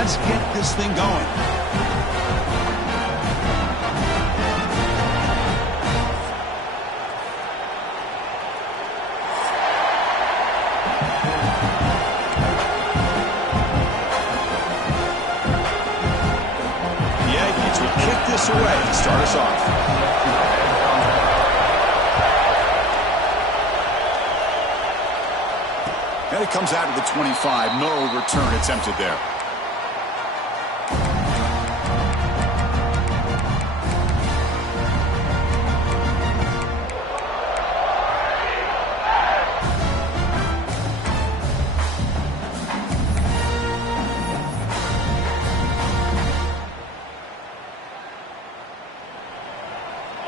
Let's get this thing going. The Yankees will kick this away to start us off. And it comes out of the 25. No return attempted there.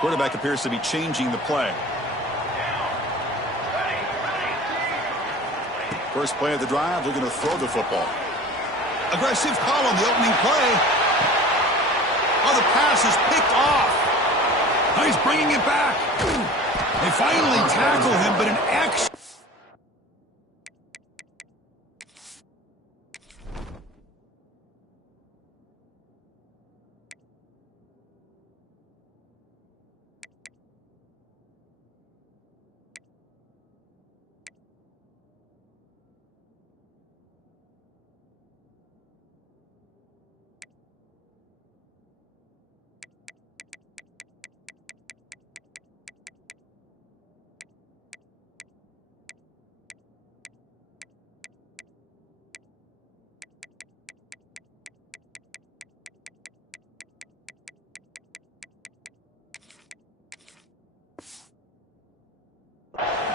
Quarterback appears to be changing the play. First play of the drive, looking to throw the football. Aggressive call on the opening play. Oh, the pass is picked off. Oh, he's bringing it back. They finally tackle him, but an X.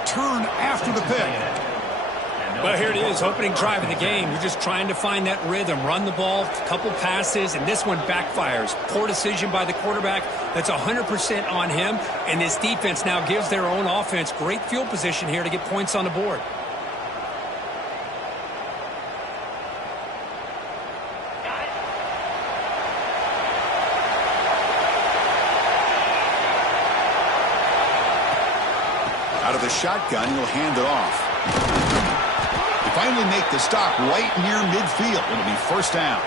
Turn after the pick. Well, here it is, opening drive of the game. You're just trying to find that rhythm, run the ball, a couple passes, and this one backfires. Poor decision by the quarterback. That's 100% on him, and this defense now gives their own offense great field position here to get points on the board. Out of the shotgun, he'll hand it off. They finally make the stop right near midfield. It'll be first down.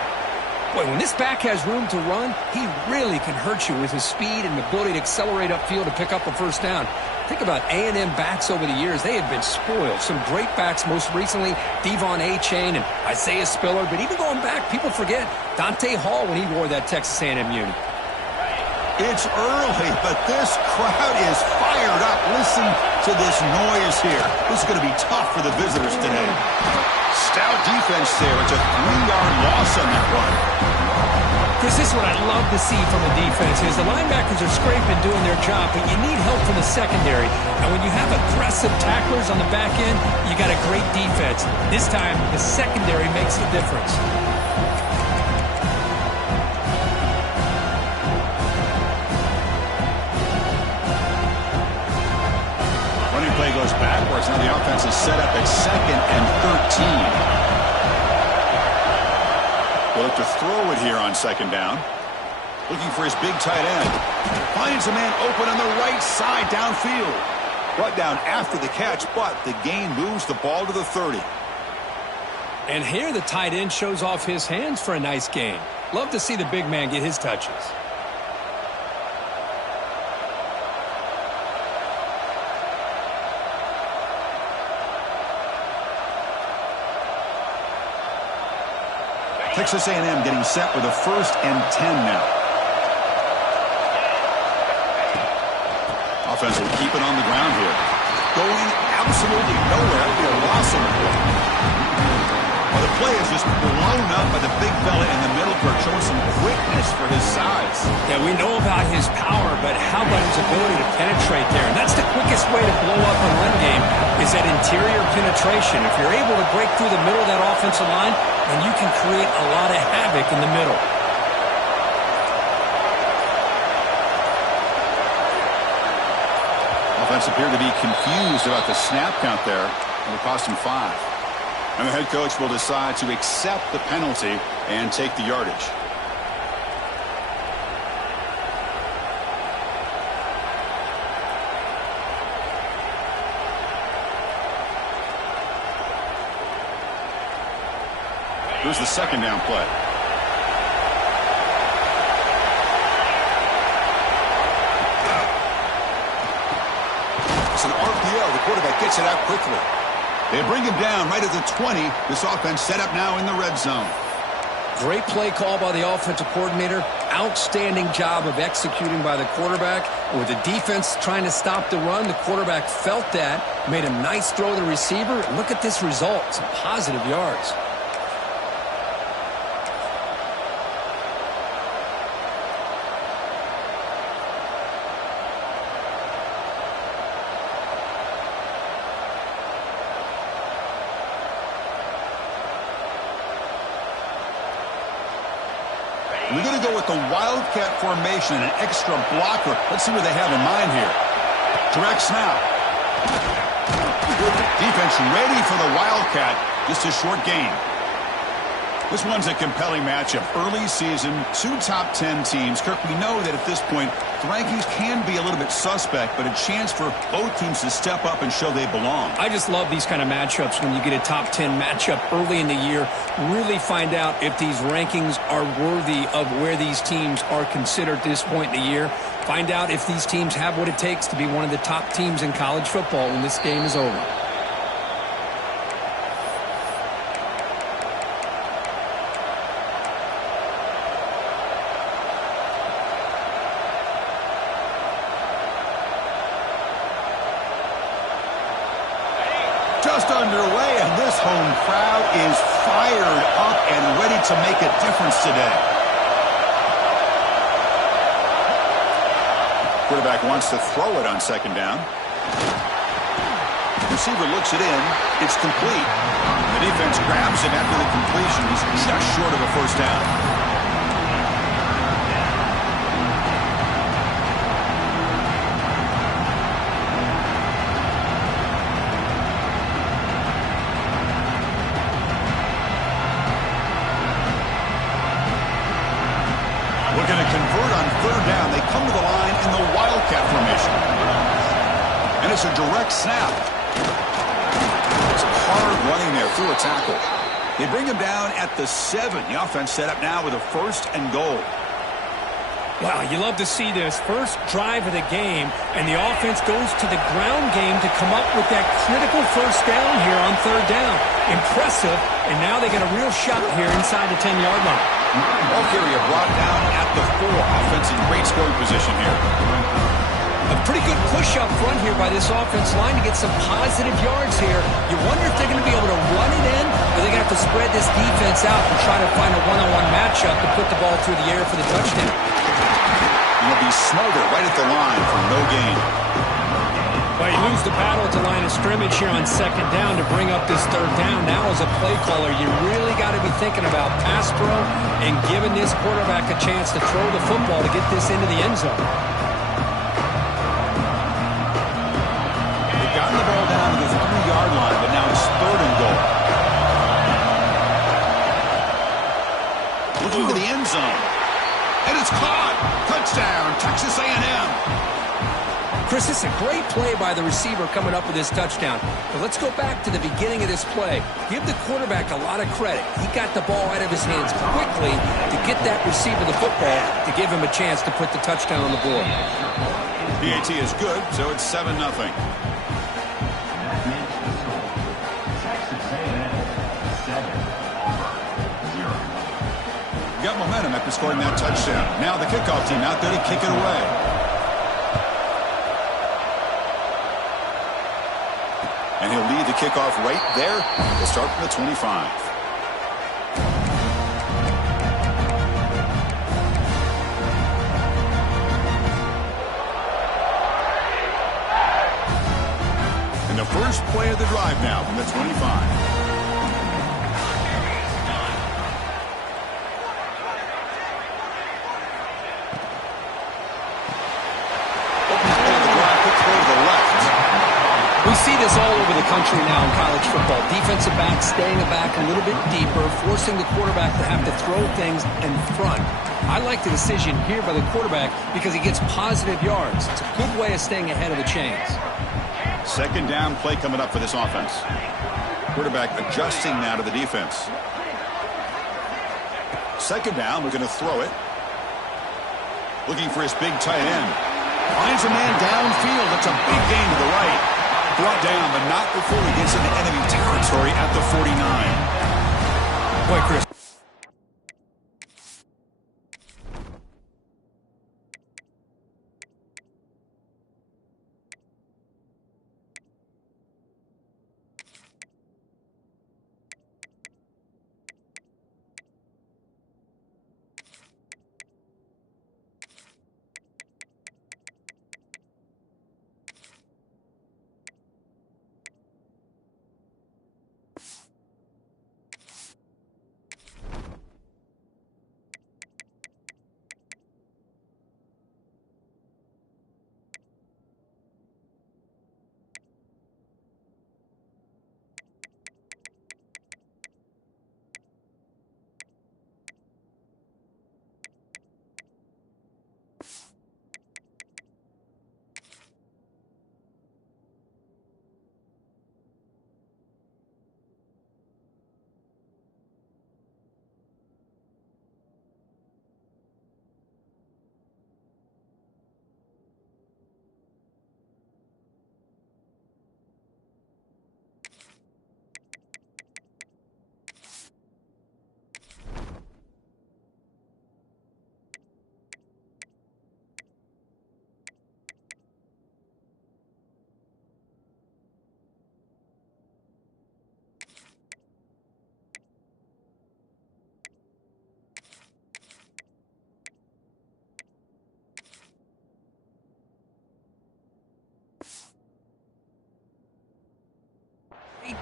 Boy, when this back has room to run, he really can hurt you with his speed and ability to accelerate upfield to pick up a first down. Think about A&M backs over the years. They have been spoiled. Some great backs, most recently Devon A-Chain and Isaiah Spiller. But even going back, people forget Dante Hall when he wore that Texas A&M uni. It's early, but this crowd is fired up. Listen to this noise here. This is going to be tough for the visitors today. Stout defense there. It's a 3-yard loss on that run. Chris, this is what I love to see from the defense is the linebackers are scraping, doing their job, but you need help from the secondary. And when you have aggressive tacklers on the back end, you got a great defense. This time, the secondary makes the difference. Play goes backwards. Now the offense is set up at 2nd and 13. We'll look to throw it here on 2nd down. Looking for his big tight end. Finds a man open on the right side downfield. Brought down after the catch, but the gain moves the ball to the 30. And here the tight end shows off his hands for a nice gain. Love to see the big man get his touches. Texas A&M getting set with a 1st and 10 now. Offense will keep it on the ground here. Going absolutely nowhere. It'll be a loss on the play. Well, the play is just blown up by the big fella in the middle for showing some quickness for his size. Yeah, we know about his power, but how about his ability to penetrate there? And that's the quickest way to blow up a run game is that interior penetration. If you're able to break through the middle of that offensive line, then you can create a lot of havoc in the middle. Offense appeared to be confused about the snap count there. It'll cost him 5. And the head coach will decide to accept the penalty and take the yardage. Here's the 2nd down play. gets it out quickly. They bring him down right at the 20. This offense set up now in the red zone. Great play call by the offensive coordinator. Outstanding job of executing by the quarterback. With the defense trying to stop the run, the quarterback felt that, made a nice throw to the receiver. Look at this result. Some positive yards. We're going to go with the Wildcat formation and an extra blocker. Let's see what they have in mind here. Direct snap. Defense ready for the Wildcat. Just a short gain. This one's a compelling matchup. Early season, 2 top 10 teams. Kirk, we know that at this point, the rankings can be a little bit suspect, but a chance for both teams to step up and show they belong. I just love these kind of matchups when you get a top 10 matchup early in the year. Really find out if these rankings are worthy of where these teams are considered at this point in the year. Find out if these teams have what it takes to be one of the top teams in college football when this game is over. Just underway, and this home crowd is fired up and ready to make a difference today. Quarterback wants to throw it on second down. Receiver looks it in. It's complete. The defense grabs it after the completion. He's just short of a first down. Looking to convert on third down. They come to the line in the Wildcat formation. And it's a direct snap. It's hard running there through a tackle. They bring him down at the 7. The offense set up now with a first and goal. Wow, you love to see this. First drive of the game, and the offense goes to the ground game to come up with that critical first down here on third down. Impressive, and now they got a real shot here inside the 10-yard line. Ball carrier brought down at the 4. Offense in great scoring position here. A pretty good push up front here by this offense line to get some positive yards here. You wonder if they're going to be able to run it in, or they're going to have to spread this defense out and try to find a one-on-one matchup to put the ball through the air for the touchdown. You'll be smothered right at the line for no gain. Well, you lose the battle at the line of scrimmage here on second down to bring up this third down. Now as a play caller, you really got to be thinking about pass pro and giving this quarterback a chance to throw the football to get this into the end zone. They've gotten the ball down to the 3-yard line, but now it's third and goal. Looking to the end zone. And it's caught. Touchdown, Texas A&M. Chris, this is a great play by the receiver coming up with this touchdown. But let's go back to the beginning of this play. Give the quarterback a lot of credit. He got the ball out of his hands quickly to get that receiver the football to give him a chance to put the touchdown on the board. PAT is good, so it's 7-0. Got momentum after scoring that touchdown. Now the kickoff team out there to kick it away. And he'll lead the kickoff right there. We'll start from the 25. And the first play of the drive now from the 25. We see this all over the country now in college football. Defensive backs staying back a little bit deeper, forcing the quarterback to have to throw things in front. I like the decision here by the quarterback because he gets positive yards. It's a good way of staying ahead of the chains. Second down play coming up for this offense. Quarterback adjusting now to the defense. Second down, we're going to throw it. Looking for his big tight end. Finds a man downfield. That's a big gain to the right. Brought down, but not before he gets into enemy territory at the 49. Boy, Chris.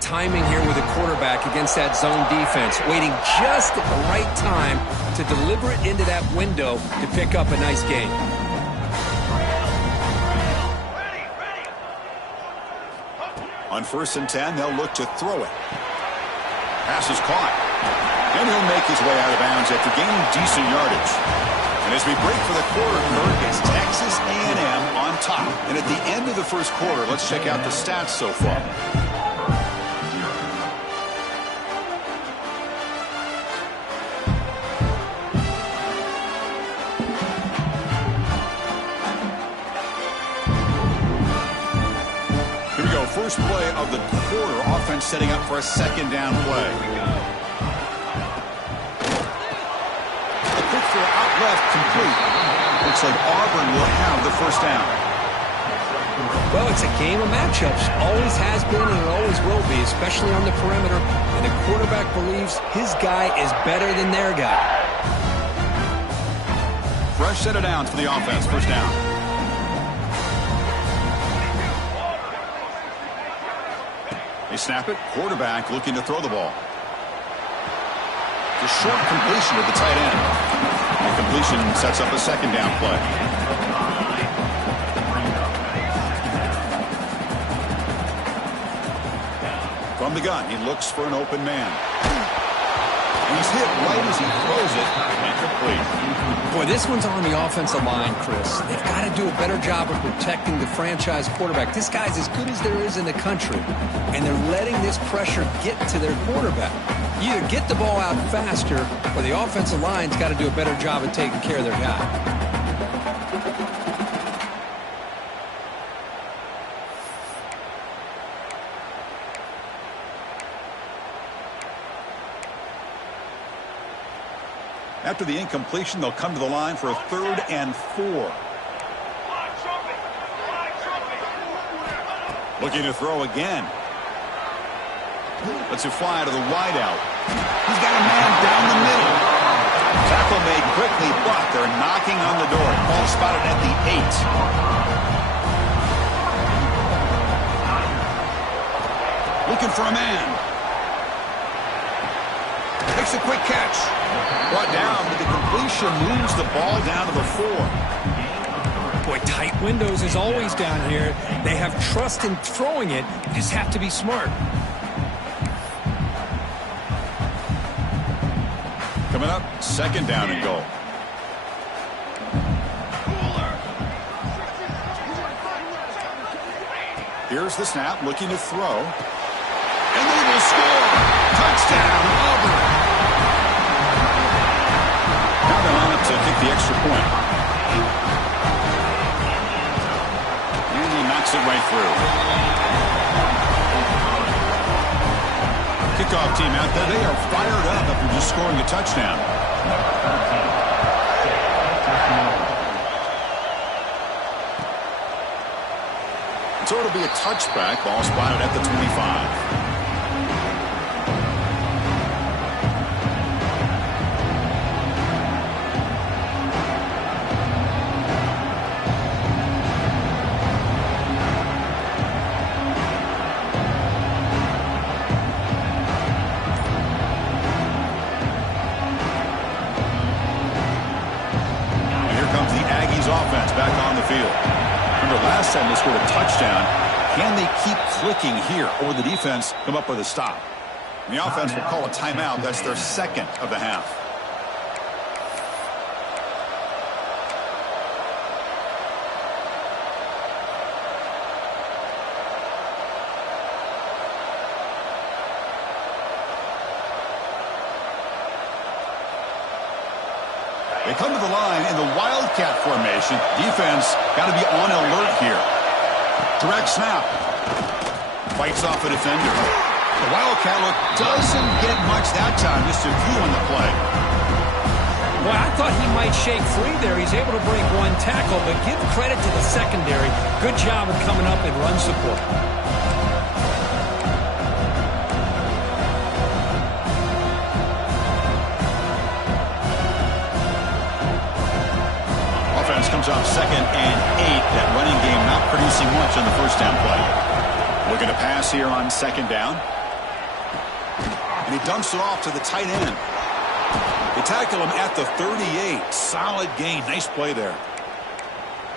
Timing here with the quarterback against that zone defense, waiting just at the right time to deliver it into that window to pick up a nice gain. On 1st and 10, they'll look to throw it. Pass is caught. And he'll make his way out of bounds after gaining decent yardage. And as we break for the quarter, Kirk, it's Texas A&M on top. And at the end of the first quarter, let's check out the stats so far. First play of the quarter, offense setting up for a second down play. A quick throw out left, complete. Looks like Auburn will have the first down. Well, it's a game of matchups. Always has been and it always will be, especially on the perimeter. And the quarterback believes his guy is better than their guy. Fresh set of downs for the offense, first down. They snap it. Quarterback looking to throw the ball. The short completion to the tight end. The completion sets up a second down play. From the gun, he looks for an open man. And he's hit right as he throws it. Incomplete. Boy, this one's on the offensive line, Chris. They've got to do a better job of protecting the franchise quarterback. This guy's as good as there is in the country, and they're letting this pressure get to their quarterback. You either get the ball out faster, or the offensive line's got to do a better job of taking care of their guy. After the incompletion, they'll come to the line for a 3rd and 4. Looking to throw again. Lets it fly to the wideout. He's got a man down the middle. Tackle made quickly, but they're knocking on the door. Ball spotted at the 8. Looking for a man. Makes a quick catch. Brought down, but the completion moves the ball down to the 4. Boy, tight windows is always down here. They have trust in throwing it. You just have to be smart. Coming up, 2nd down and goal. Here's the snap, looking to throw. And they will score. Touchdown, Auburn. Now they line up to kick the extra point. And he knocks it right through. Kickoff team out there, they are fired up after just scoring a touchdown. So it'll be a touchback. Ball spotted at the 25. Offense back on the field. Remember, last time they scored a touchdown. Can they keep clicking here, or the defense come up with a stop? And the offense will call a timeout. That's their second of the half. They come to the line in the Wildcat formation. Defense got to be on alert here. Direct snap. Fights off a defender. The Wildcat look doesn't get much that time. Just a few on the play. Well, I thought he might shake free there. He's able to break one tackle, but give credit to the secondary. Good job of coming up in run support. Comes off 2nd and 8. That running game not producing much on the first down play. Looking to pass here on 2nd down. And he dumps it off to the tight end. They tackle him at the 38. Solid gain. Nice play there.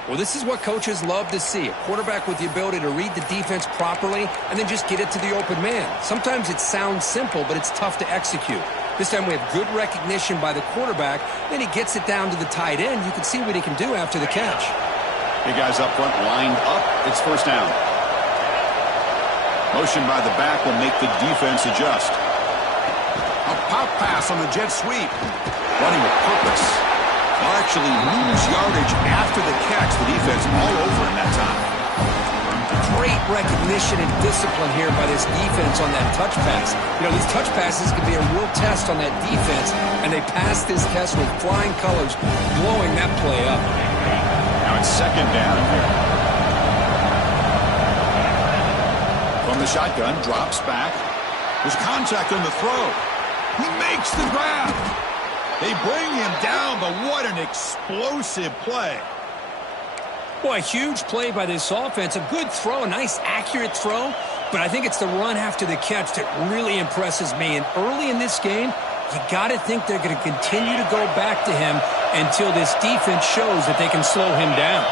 Well, this is what coaches love to see. A quarterback with the ability to read the defense properly and then just get it to the open man. Sometimes it sounds simple, but it's tough to execute. This time we have good recognition by the quarterback. Then he gets it down to the tight end. You can see what he can do after the catch. Big guys up front lined up. It's first down. Motion by the back will make the defense adjust. A pop pass on the jet sweep. Running with purpose. They'll actually lose yardage after the catch. The defense all over in that time. Great recognition and discipline here by this defense on that touch pass. You know, these touch passes can be a real test on that defense, and they passed this test with flying colors, blowing that play up. Now it's 2nd down here. From the shotgun, drops back. There's contact on the throw. He makes the grab. They bring him down, but what an explosive play. Boy, a huge play by this offense. A good throw, a nice accurate throw. But I think it's the run after the catch that really impresses me. And early in this game, you got to think they're going to continue to go back to him until this defense shows that they can slow him down.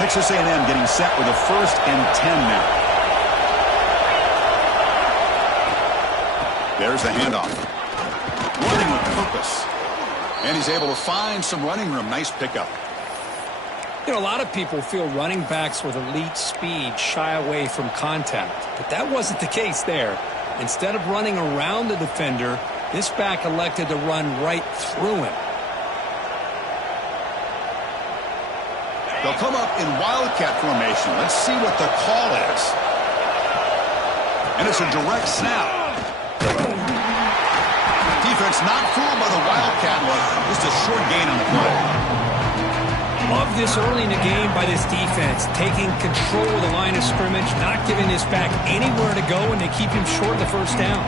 Texas A&M getting set with a 1st and 10 now. There's the handoff. Running with purpose. And he's able to find some running room. Nice pickup. You know, a lot of people feel running backs with elite speed shy away from contact. But that wasn't the case there. Instead of running around the defender, this back elected to run right through him. They'll come up in Wildcat formation. Let's see what the call is. And it's a direct snap. Defense not fooled by the Wildcat look. Just a short gain on the play. Love this early in the game by this defense. Taking control of the line of scrimmage, not giving this back anywhere to go, and they keep him short of the first down.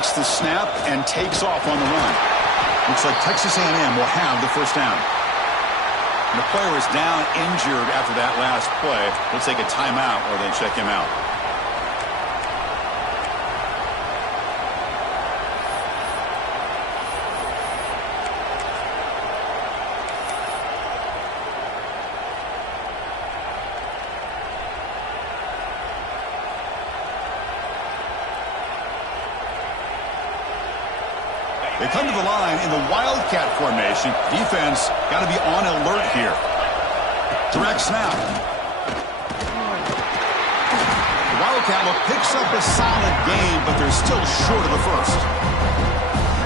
takes the snap and takes off on the run. Looks like Texas A&M will have the first down. And the player is down injured after that last play. We'll take a timeout or they check him out. They come to the line in the Wildcat formation. Defense got to be on alert here. Direct snap. The Wildcat look picks up a solid game, but they're still short of the first.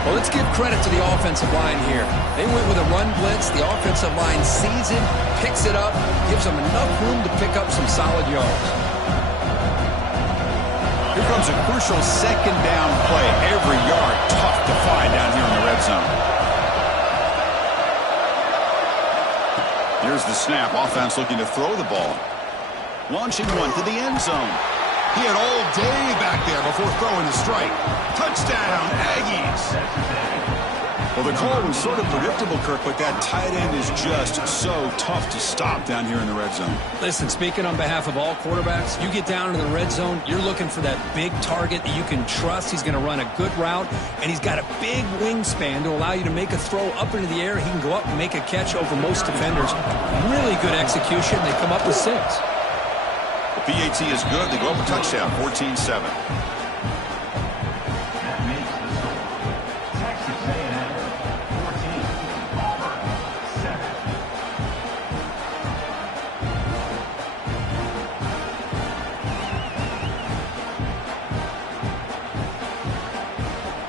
Well, let's give credit to the offensive line here. They went with a run blitz. The offensive line sees it, picks it up, gives them enough room to pick up some solid yards. Here comes a crucial second down play. Every yard tough to find down here in the red zone. Here's the snap. Offense looking to throw the ball. Launching one to the end zone. He had all day back there before throwing the strike. Touchdown, Aggies. Well, the call was sort of predictable, Kirk, but that tight end is just so tough to stop down here in the red zone. Listen, speaking on behalf of all quarterbacks, you get down into the red zone, you're looking for that big target that you can trust. He's going to run a good route, and he's got a big wingspan to allow you to make a throw up into the air. He can go up and make a catch over most defenders. Really good execution. They come up with 6. The PAT is good. They go up a touchdown, 14-7.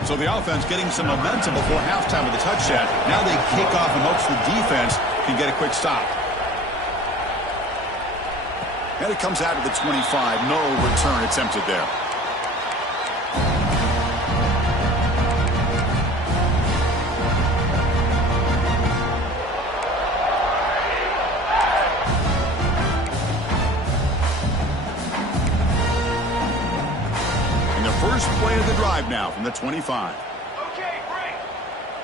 So the offense getting some momentum before halftime with a touchdown. Now they kick off in hopes the defense can get a quick stop. And it comes out of the 25. No return attempted there. First play of the drive now from the 25. Okay, break.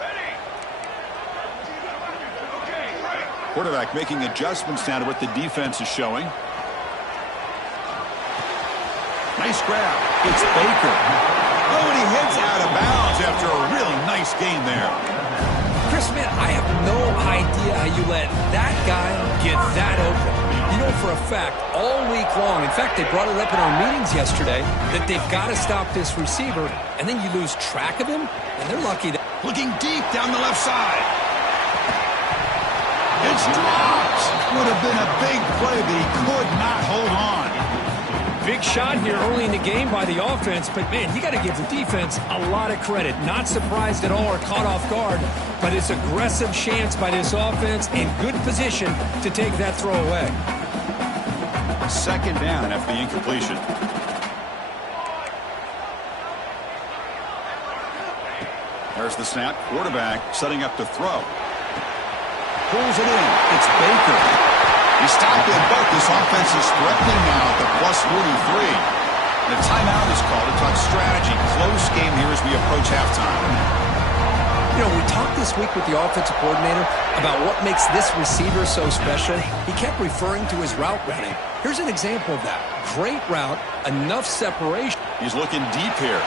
Ready. Okay, break. Quarterback making adjustments now to what the defense is showing. Nice grab. It's Baker. Oh, and he heads out of bounds after a really nice gain there. Chris, man, I have no idea how you let that guy get that open. You know for a fact, all week long, in fact, they brought it up in our meetings yesterday, that they've got to stop this receiver, and then you lose track of him, and they're lucky that... Looking deep down the left side. It's dropped. Would have been a big play, but he could not hold on. Big shot here early in the game by the offense, but, man, you got to give the defense a lot of credit. Not surprised at all or caught off guard, but it's aggressive chance by this offense in good position to take that throw away. Second down after the incompletion. There's the snap. Quarterback setting up to throw. Pulls it in. It's Baker. He stopped it, but this offense is threatening now at the plus 43. The timeout is called to talk strategy. Close game here as we approach halftime. You know, we talked this week with the offensive coordinator about what makes this receiver so special. He kept referring to his route running. Here's an example of that. Great route, enough separation. He's looking deep here.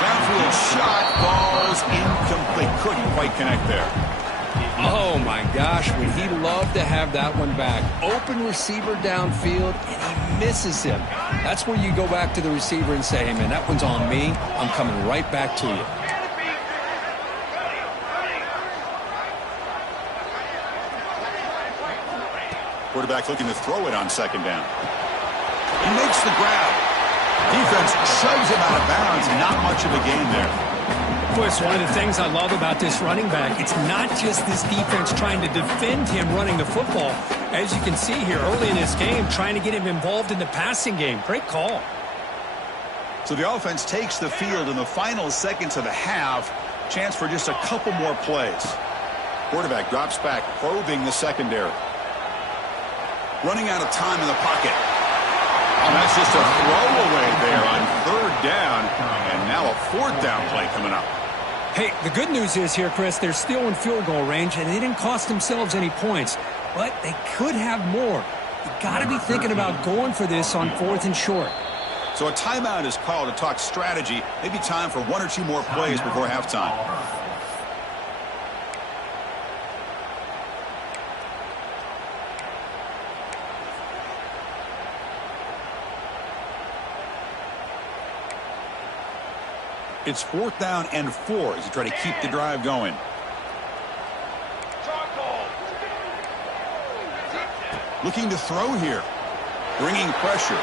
Downfield shot, falls incomplete. Couldn't quite connect there. Oh, my gosh, would he love to have that one back. Open receiver downfield, and he misses him. That's where you go back to the receiver and say, hey, man, that one's on me. I'm coming right back to you. Quarterback looking to throw it on second down. He makes the grab. Defense shoves him out of bounds. Not much of a gain there. Boy, it's one of the things I love about this running back. It's not just this defense trying to defend him running the football. As you can see here early in this game, trying to get him involved in the passing game. Great call. So the offense takes the field in the final seconds of the half. Chance for just a couple more plays. Quarterback drops back, probing the secondary. Running out of time in the pocket. Oh, that's just a throwaway there on third down. And a fourth down play coming up. Hey, the good news is here, Chris, they're still in field goal range, and they didn't cost themselves any points. But they could have more. You got to be thinking about going for this on 4th and short. So a timeout is called to talk strategy. Maybe time for 1 or 2 more plays before halftime. It's 4th down and 4 as you try to keep the drive going. Looking to throw here. Bringing pressure.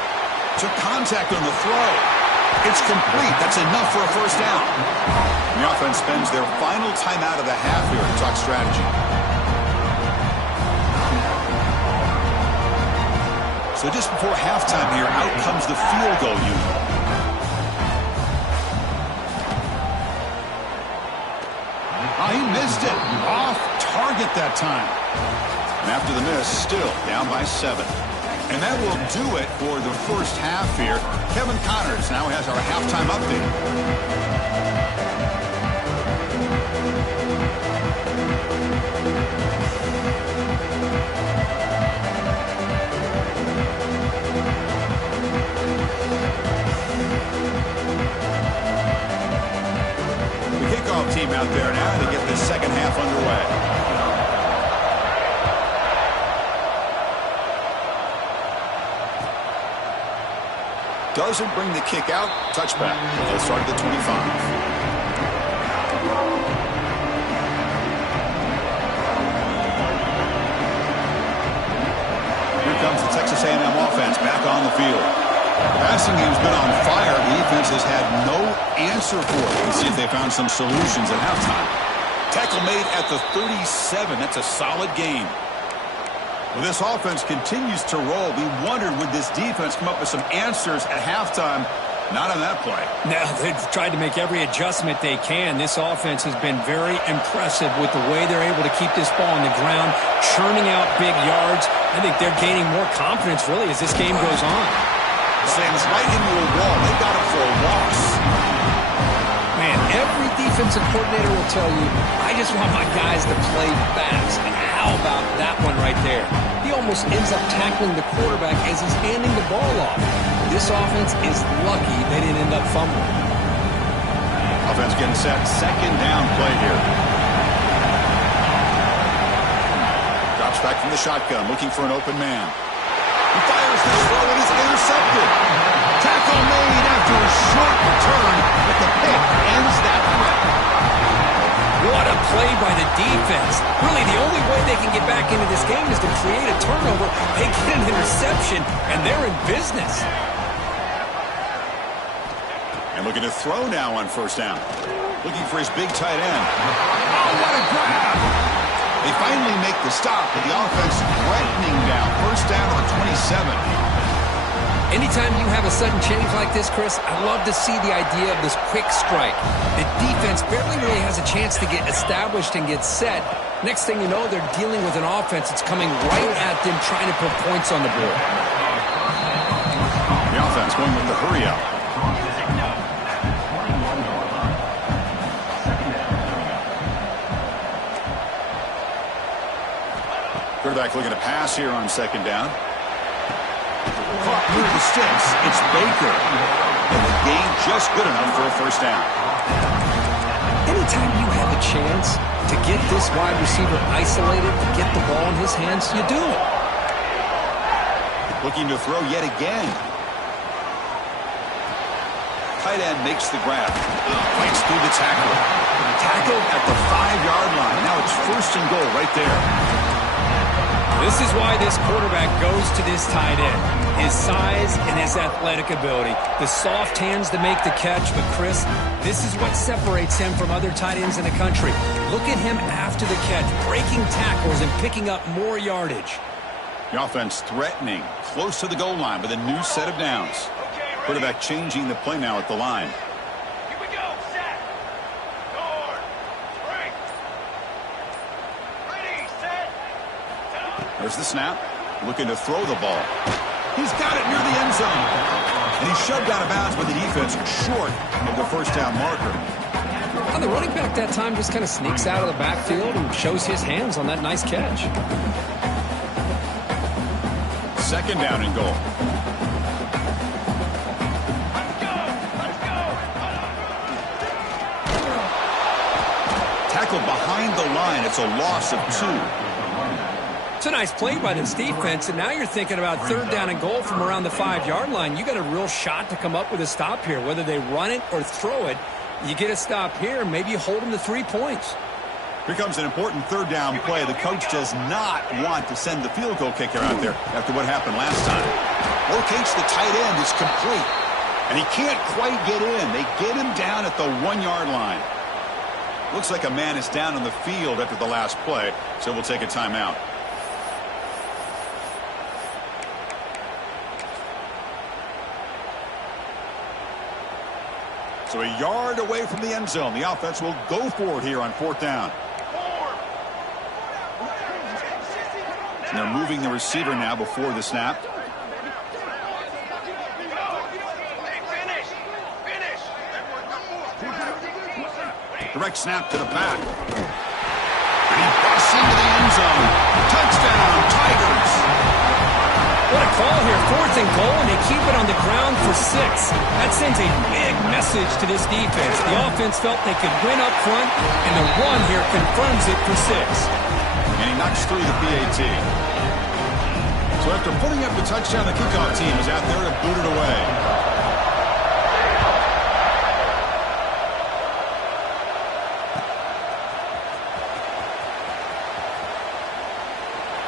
Took contact on the throw. It's complete. That's enough for a first down. The offense spends their final timeout of the half here to talk strategy. So just before halftime here, out comes the field goal unit. Oh, he missed it. Off target that time. And after the miss, still down by 7. And that will do it for the first half here. Kevin Connors now has our halftime The kickoff team out there now to get the second half underway. Doesn't bring the kick out. Touchback. They'll start at the 25. Here comes the Texas A&M offense back on the field. The passing game's been on fire. The defense has had no answer for it. Let's see if they found some solutions at halftime. Tackle made at the 37. That's a solid gain. Well, this offense continues to roll. We wondered, would this defense come up with some answers at halftime? Not on that play. No, they've tried to make every adjustment they can. This offense has been very impressive with the way they're able to keep this ball on the ground, churning out big yards. I think they're gaining more confidence, really, as this game goes on. Slams right into a wall. They got it for a loss. Man, every defensive coordinator will tell you, I just want my guys to play fast. And how about that one right there? He almost ends up tackling the quarterback as he's handing the ball off. This offense is lucky they didn't end up fumbling. Offense getting set. Second down play here. Drops back from the shotgun, looking for an open man. He fires the throw and is intercepted. Tackle made after a short return, but the pick ends that threat. What a play by the defense. Really, the only way they can get back into this game is to create a turnover. They get an interception, and they're in business. And looking to throw now on first down. Looking for his big tight end. Oh, what a grab! They finally make the stop, but the offense threatening down. First down to the 27. Anytime you have a sudden change like this, Chris, I love to see the idea of this quick strike. The defense barely really has a chance to get established and get set. Next thing you know, they're dealing with an offense that's coming right at them, trying to put points on the board. The offense going with the hurry up. Quarterback looking to pass here on second down. Caught with the sticks. It's Baker. And the gain just good enough for a first down. Anytime you have a chance to get this wide receiver isolated, to get the ball in his hands, you do it. Looking to throw yet again. Tight end makes the grab. Fights through the tackle. Tackled at the 5-yard line. Now it's first and goal right there. This is why this quarterback goes to this tight end. His size and his athletic ability. The soft hands to make the catch, but Chris, this is what separates him from other tight ends in the country. Look at him after the catch, breaking tackles and picking up more yardage. The offense threatening, close to the goal line with a new set of downs. Quarterback changing the play now at the line. Here we go. Set. Guard. Break. Ready. Set. There's the snap. Looking to throw the ball. He's got it near the end zone. And he's shoved out of bounds by the defense short of the first down marker. And the running back that time just kind of sneaks out of the backfield and shows his hands on that nice catch. Second down and goal. Tackled behind the line. It's a loss of 2. It's a nice play by this defense, and now you're thinking about third down and goal from around the 5-yard line. You got a real shot to come up with a stop here. Whether they run it or throw it, you get a stop here, maybe you hold them to 3 points. Here comes an important third down play. The coach does not want to send the field goal kicker out there after what happened last time. Locates the tight end. It's complete. And he can't quite get in. They get him down at the 1-yard line. Looks like a man is down on the field after the last play, so we'll take a timeout. So a yard away from the end zone. The offense will go for it here on fourth down. And they're moving the receiver now before the snap. Direct snap to the back. And he busts into the end zone. Touchdown, Tigers. What a call here. Fourth and goal, and they keep it on the ground for 6. That sends a big message to this defense. The offense felt they could win up front, and the run here confirms it for 6. And he knocks through the PAT. So after putting up the touchdown, the kickoff team is out there to boot it away.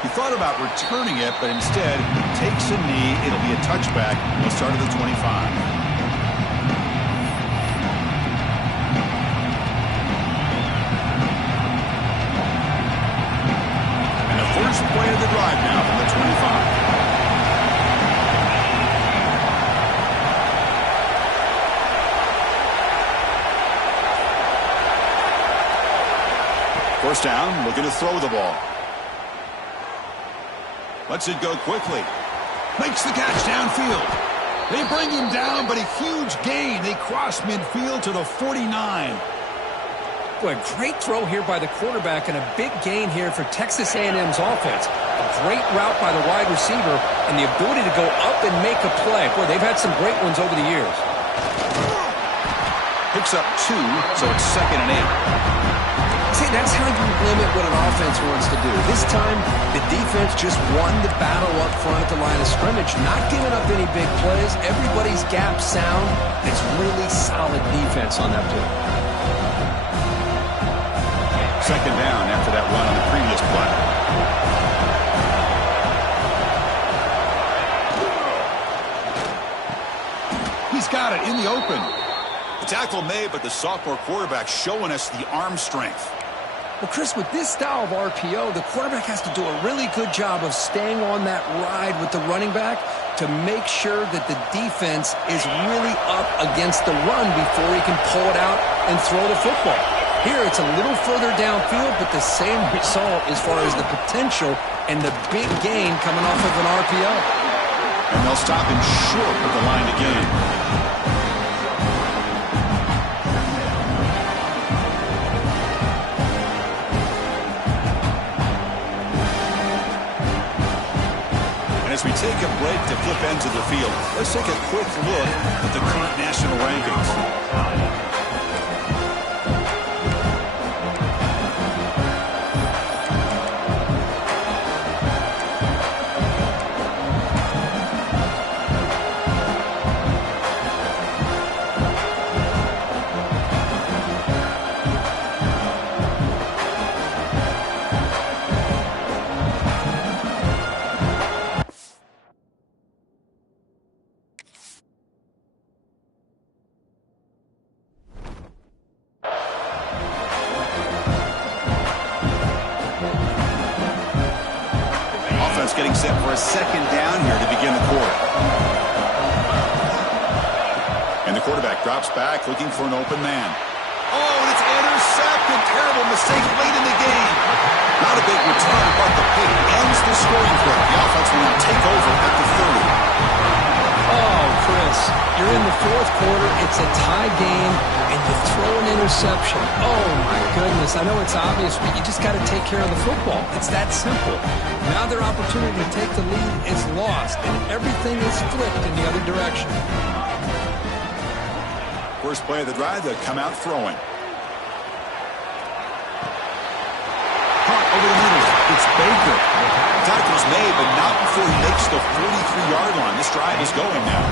He thought about returning it, but instead takes a knee. It'll be a touchback. He'll start at the 25. And the first play of the drive now from the 25. First down, looking to throw the ball. Lets it go quickly. Makes the catch downfield. They bring him down, but a huge gain. They cross midfield to the 49. Boy, a great throw here by the quarterback and a big gain here for Texas A&M's offense. A great route by the wide receiver and the ability to go up and make a play. Boy, they've had some great ones over the years. Picks up 2, so it's 2nd and 8. See, that's how you limit what an offense wants to do. This time, the defense just won the battle up front at the line of scrimmage, not giving up any big plays. Everybody's gap sound. It's really solid defense on that play. Second down after that run on the previous play. He's got it in the open. The tackle made, but the sophomore quarterback showing us the arm strength. Well, Chris, with this style of RPO, the quarterback has to do a really good job of staying on that ride with the running back to make sure that the defense is really up against the run before he can pull it out and throw the football. Here, it's a little further downfield, but the same result as far as the potential and the big gain coming off of an RPO. And they'll stop him short of the line to gain. As we take a break to flip ends of the field, let's take a quick look at the current national rankings. Getting set for a second down here to begin the quarter. And the quarterback drops back looking for an open man. Oh, and it's intercepted. Terrible mistake late in the game. Not a big return, but the pick ends the scoring play. The offense will now take over at the 30. Oh, Chris. fourth quarter, it's a tie game, and you throw an interception. Oh, my goodness. I know it's obvious, but you just got to take care of the football. It's that simple. Now their opportunity to take the lead is lost, and everything is flipped in the other direction. First play of the drive, they'll come out throwing. Caught over the middle. It's Baker. Tackle's made, but not before he makes the 43-yard line. This drive is going now.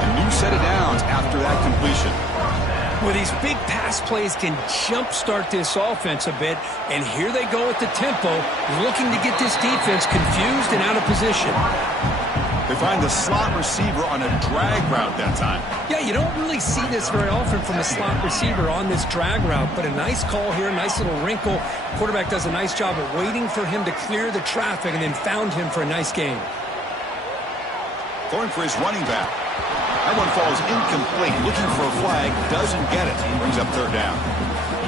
A new set of downs after that completion. Well, these big pass plays can jumpstart this offense a bit, and here they go at the tempo, looking to get this defense confused and out of position. They find the slot receiver on a drag route that time. Yeah, you don't really see this very often from a slot receiver on this drag route, but a nice call here, nice little wrinkle. Quarterback does a nice job of waiting for him to clear the traffic and then found him for a nice gain. Going for his running back. That one falls incomplete. Looking for a flag, doesn't get it. Brings up third down.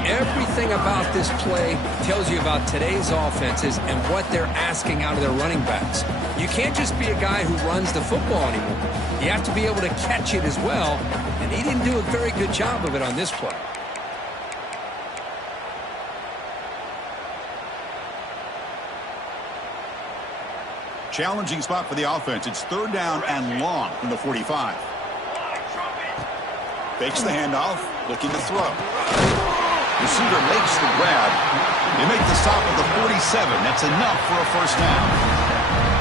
Everything about this play tells you about today's offenses and what they're asking out of their running backs. You can't just be a guy who runs the football anymore. You have to be able to catch it as well, and he didn't do a very good job of it on this play. Challenging spot for the offense. It's third down and long from the 45. Fakes the handoff, looking to throw. Receiver makes the grab. They make the stop at the 47. That's enough for a first down.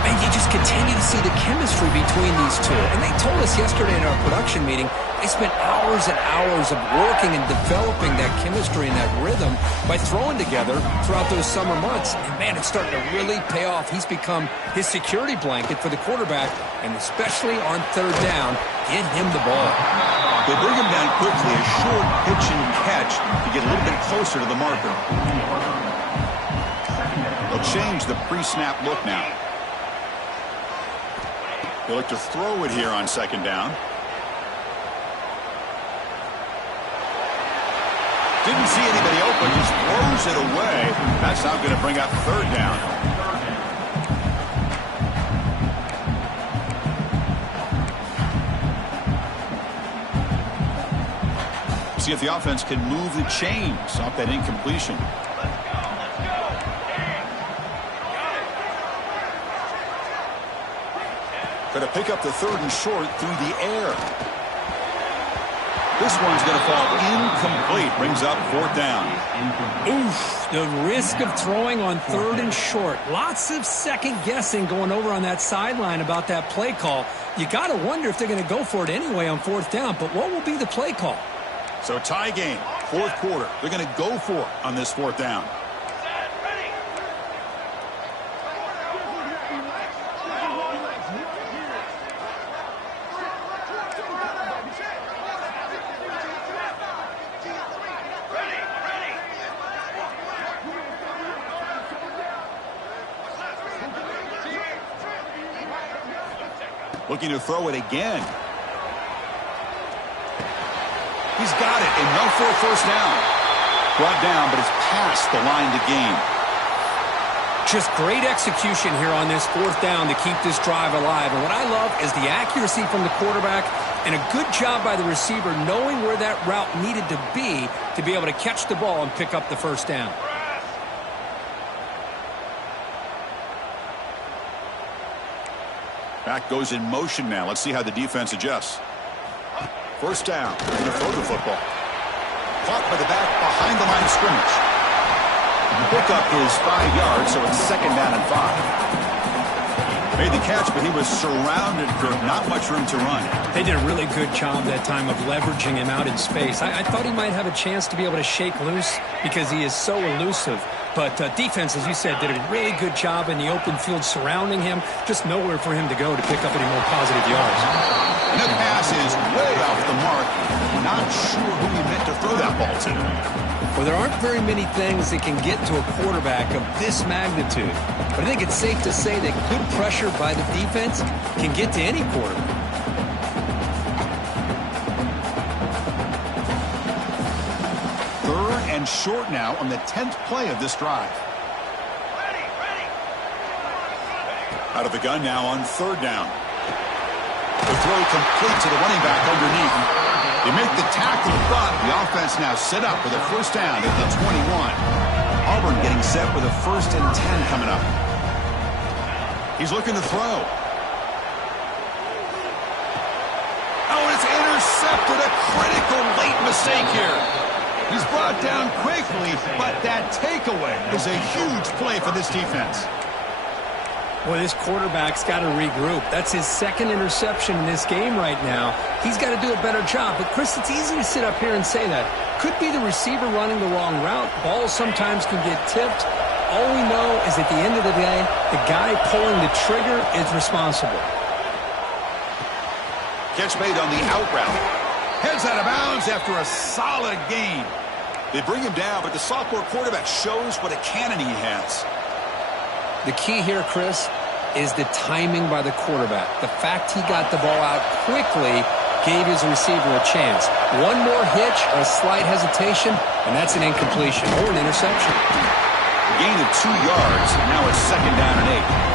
And you just continue to see the chemistry between these two. And they told us yesterday in our production meeting, they spent hours and hours of working and developing that chemistry and that rhythm by throwing together throughout those summer months. And, man, it's starting to really pay off. He's become his security blanket for the quarterback, and especially on third down, get him the ball. They bring him down quickly, a short pitch and catch to get a little bit closer to the marker. They'll change the pre-snap look now. They'll look to throw it here on second down. Didn't see anybody open, just throws it away. That's now going to bring up third down. See if the offense can move the chains off that incompletion. Going to pick up the third and short through the air. This one's going to fall incomplete. Brings up fourth down. Oof, the risk of throwing on third and short. Lots of second guessing going over on that sideline about that play call. You got to wonder if they're going to go for it anyway on fourth down. But what will be the play call? So tie game, fourth quarter. They're going to go for it on this fourth down. Looking to throw it again. He's got it, enough for a first down. Brought down, but it's past the line to gain. Just great execution here on this fourth down to keep this drive alive. And what I love is the accuracy from the quarterback and a good job by the receiver knowing where that route needed to be able to catch the ball and pick up the first down. Back goes in motion now. Let's see how the defense adjusts. First down. They're going to throw the football. Caught by the back behind the line of scrimmage. The pickup is 5 yards, so it's second down and 5. Made the catch, but he was surrounded for not much room to run. They did a really good job that time of leveraging him out in space. I thought he might have a chance to be able to shake loose because he is so elusive. But defense, as you said, did a really good job in the open field surrounding him. Just nowhere for him to go to pick up any more positive yards. And the pass is way off the mark. Not sure who he meant to throw that ball to. Well, there aren't very many things that can get to a quarterback of this magnitude. But I think it's safe to say that good pressure by the defense can get to any quarterback. Third and short now on the 10th play of this drive. Out of the gun now on third down. The throw complete to the running back underneath. They make the tackle, but the offense now set up with a first down at the 21. Auburn getting set with a 1st and 10 coming up. He's looking to throw. Oh, it's intercepted. A critical late mistake here. He's brought down quickly, but that takeaway is a huge play for this defense. Boy, this quarterback's got to regroup. That's his 2nd interception in this game right now. He's got to do a better job. But, Chris, it's easy to sit up here and say that. Could be the receiver running the wrong route. Balls sometimes can get tipped. All we know is at the end of the day, the guy pulling the trigger is responsible. Catch made on the out route. Heads out of bounds after a solid gain. They bring him down, but the sophomore quarterback shows what a cannon he has. The key here, Chris, is the timing by the quarterback. The fact he got the ball out quickly gave his receiver a chance. One more hitch or a slight hesitation, and that's an incompletion or an interception. A gain of 2 yards, now it's 2nd down and 8.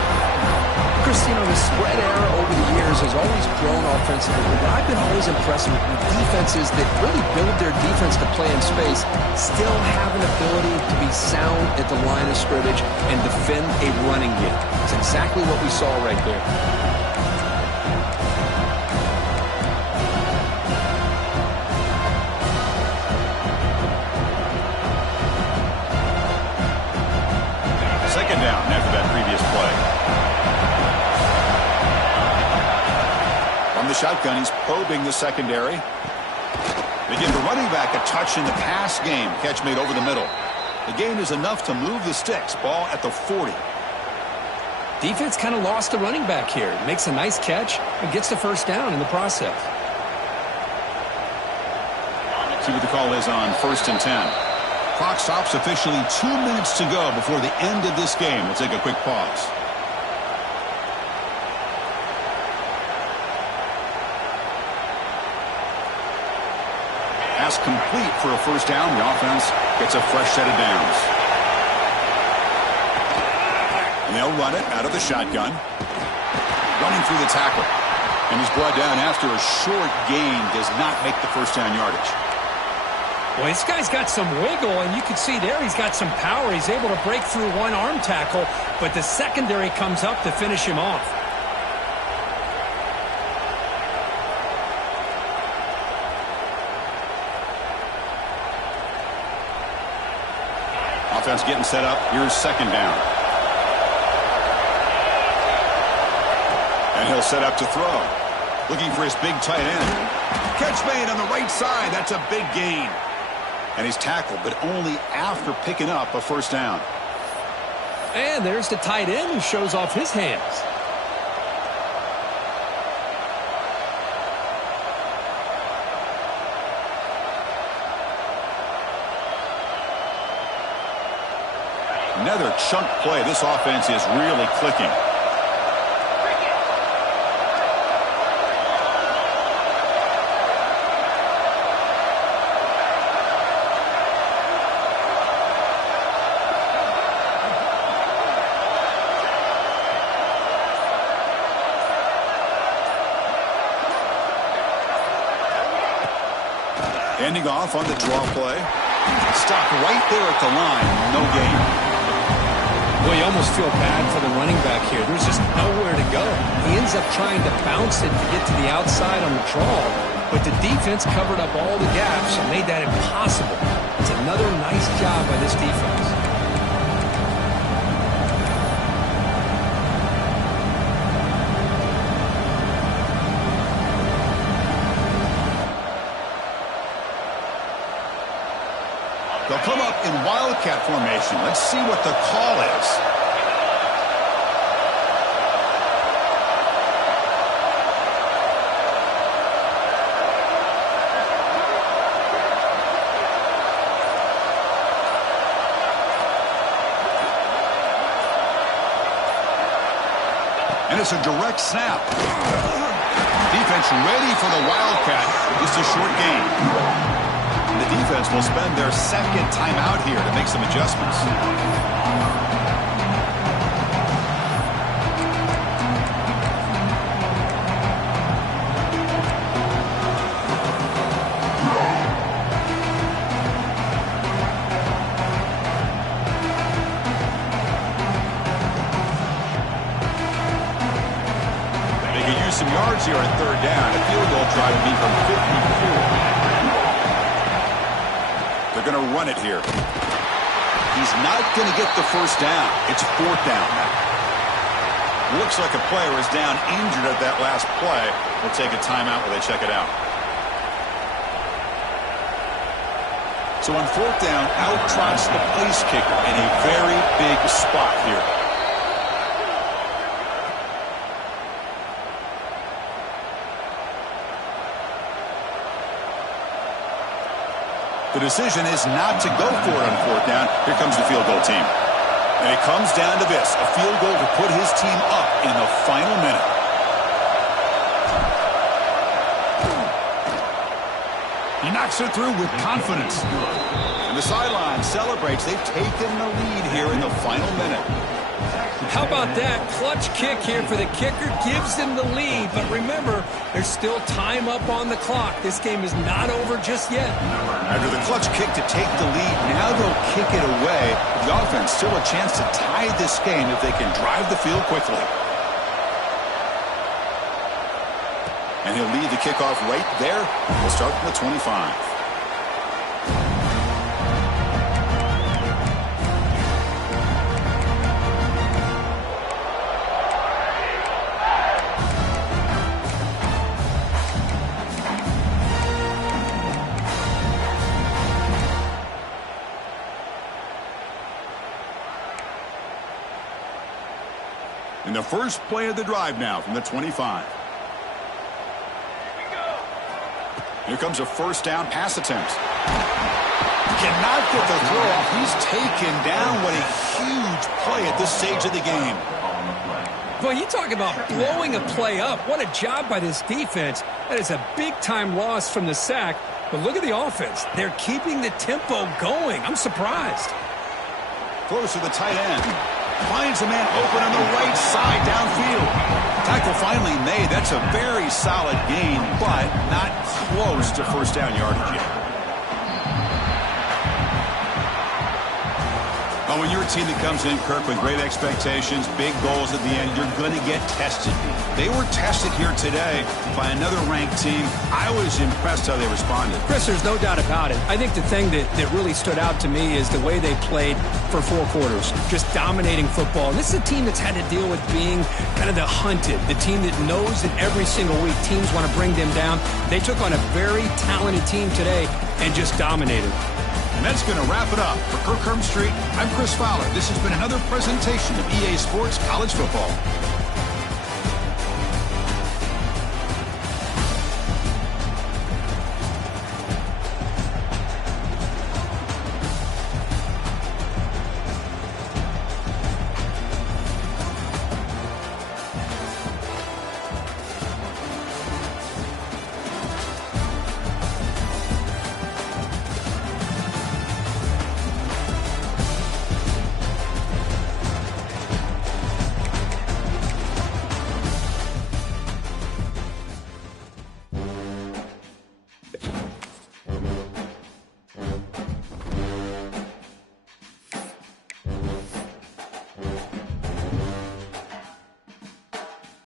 Chris, you know, the spread era over the years has always grown offensively, but I've been always impressed with defenses that really build their defense to play in space, still have an ability to be sound at the line of scrimmage and defend a running game. It's exactly what we saw right there. Second down after that previous play. From the shotgun, he's probing the secondary. They give the running back a touch in the pass game. Catch made over the middle. The gain is enough to move the sticks. Ball at the 40. Defense kind of lost the running back here. Makes a nice catch and gets the first down in the process. See what the call is on 1st and 10. Clock stops officially 2 minutes to go before the end of this game. We'll take a quick pause. Pass complete for a first down. The offense gets a fresh set of downs. And they'll run it out of the shotgun. Running through the tackle. And he's brought down after a short gain. Does not make the first down yardage. Well, this guy's got some wiggle, and you can see there he's got some power. He's able to break through one arm tackle, but the secondary comes up to finish him off. Offense getting set up. Here's 2nd down. And he'll set up to throw. Looking for his big tight end. Catch made on the right side. That's a big gain. And he's tackled, but only after picking up a first down. And there's the tight end who shows off his hands. Another chunk play. This offense is really clicking. Ending off on the draw play. Stopped right there at the line. No gain. Well, you almost feel bad for the running back here. There's just nowhere to go. He ends up trying to bounce it to get to the outside on the draw, but the defense covered up all the gaps and made that impossible. It's another nice job by this defense. They'll come up in wildcat formation. Let's see what the call is. And it's a direct snap. Defense ready for the wildcat. Just a short gain. The defense will spend their 2nd timeout here to make some adjustments. some yards here on third down. A field goal try to be from 54. They're going to run it here. He's not going to get the first down. It's fourth down now. Looks like a player is down injured at that last play. We'll take a timeout while they check it out. So on fourth down, out trots the place kicker in a very big spot here. The decision is not to go for it on fourth down. Here comes the field goal team. And it comes down to this, a field goal to put his team up in the final minute. He knocks it through with confidence. And the sideline celebrates. They've taken the lead here in the final minute. How about that? Clutch kick here for the kicker. Gives them the lead. But remember, there's still time up on the clock. This game is not over just yet. After the clutch kick to take the lead, now they'll kick it away. The offense still a chance to tie this game if they can drive the field quickly. And he'll lead the kickoff right there. We'll start from the 25. In the first play of the drive now from the 25. Here comes a first down pass attempt. Cannot get the throw off. He's taken down. What a huge play at this stage of the game. Boy, you talk about blowing a play up. What a job by this defense. That is a big-time loss from the sack. But look at the offense. They're keeping the tempo going. I'm surprised. Throws to the tight end. Finds a man open on the right side downfield. Tackle finally made. That's a very solid gain, but not close to first down yardage yet. Oh, when you're a team that comes in, Kirk, with great expectations, big goals at the end, you're going to get tested. They were tested here today by another ranked team. I was impressed how they responded. Chris, there's no doubt about it. I think the thing that really stood out to me is the way they played for 4 quarters, just dominating football. And this is a team that's had to deal with being kind of the hunted, the team that knows that every single week teams want to bring them down. They took on a very talented team today and just dominated. And that's going to wrap it up. For Kirk Street, I'm Chris Fowler. This has been another presentation of EA Sports College Football.